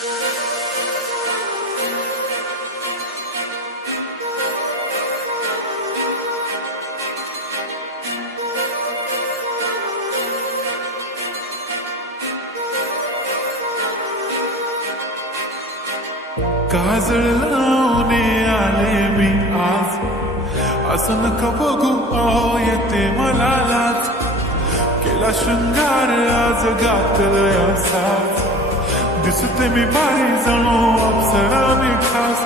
काजळ लावणे आले मी आज, असं नका बघू अहो येते मला लाज. केला शृंगार आज घातलंय असाच, दिसते मी बारी जणू अप्सरा मी खास.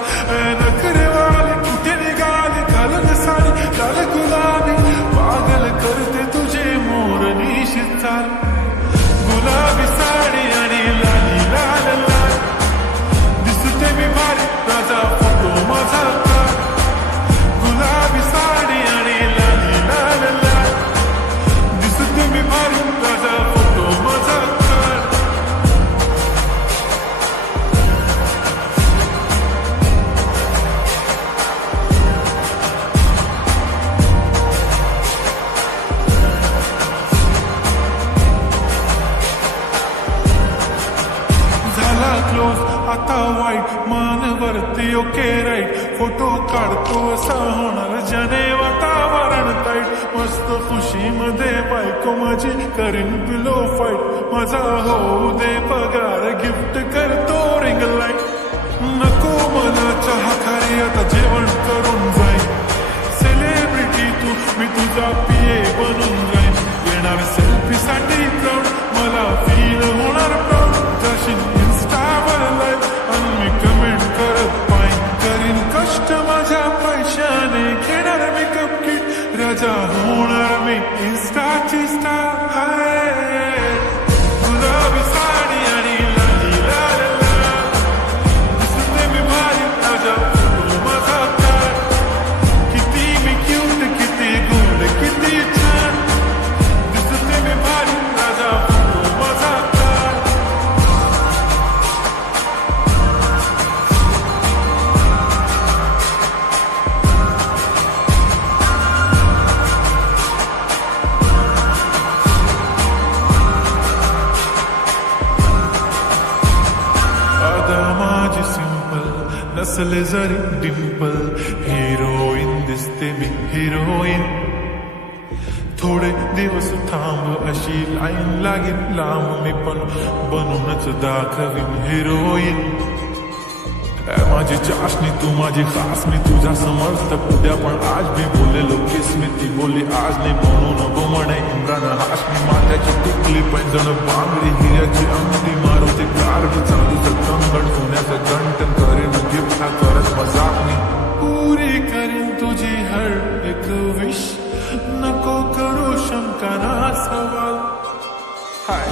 नखरेवाली कुठे निघाली घालून साडी लाल गुलाबी, पागल करते तुझे मोर निशित चाल. गुलाबी साडी आणि लाली लाल लाल, दिसते मी भारी राजा फोटो माझा काढ. गुलाबी साडी आणि लाली लाल लाल, दिसते मी भारी राजा फोटो माझा काढ. झाला क्लोज आता वाईट, मान वरती ओके राईट. फोटो काढतो असा होणार ज्याने वातावरण टाईट. मस्त खुशीमध्ये बायको माझी करीन पिलो फाईट. माझा होऊ दे पगार गिफ्ट करतो रिंग लाईट. नको मला चहा खारी आता जेवण करून जाईन. सेलिब्रिटी तू मी तुझा पिये बनून जाईन. येणार सेल्फी साठी क्राऊड मला फील होणार प्राऊड. जाशील इन्स्टावर लाईव्ह आणि मी कमेंट करत पाईन. करीन कष्ट माझ्या पैशाने घेणार मेकअप किट. राजा होणार मी इन्स्टाची स्टार. गुलाबी साडी आणि लाली लाल लाल, दिसते मी भारी राजा फोटो माझा काढ. किती मी क्यूट किती गोड किती छान, दिसते मी भारी राजा फोटो माझा काढ. माझी सिंपल नसले जरी डिंपल, हिरोईन दिसते मी हिरोईन. थोडे दिवस थांब अशी लाईन लागेल लांब, मी पण बनूनच दाखवीन हिरोईन. माझी चाशनी तू माझी खास, मी तुझा समर्थक उद्या पण आज मी बोललेलो किस मी. ती बोलली आज नाही म्हणून नको म्हणे इम्रान हाशमी. माथ्याची टिकली पैंजण बांगडी हिऱ्याची अंगठी, मारुती कार चालूचं कंगण सोन्याचं गंटन. करीन गिफ्ट हा करत मजाक मी, पुरी करीन तुझी हर एक विश. नको करू शंका ना सवाल. हाय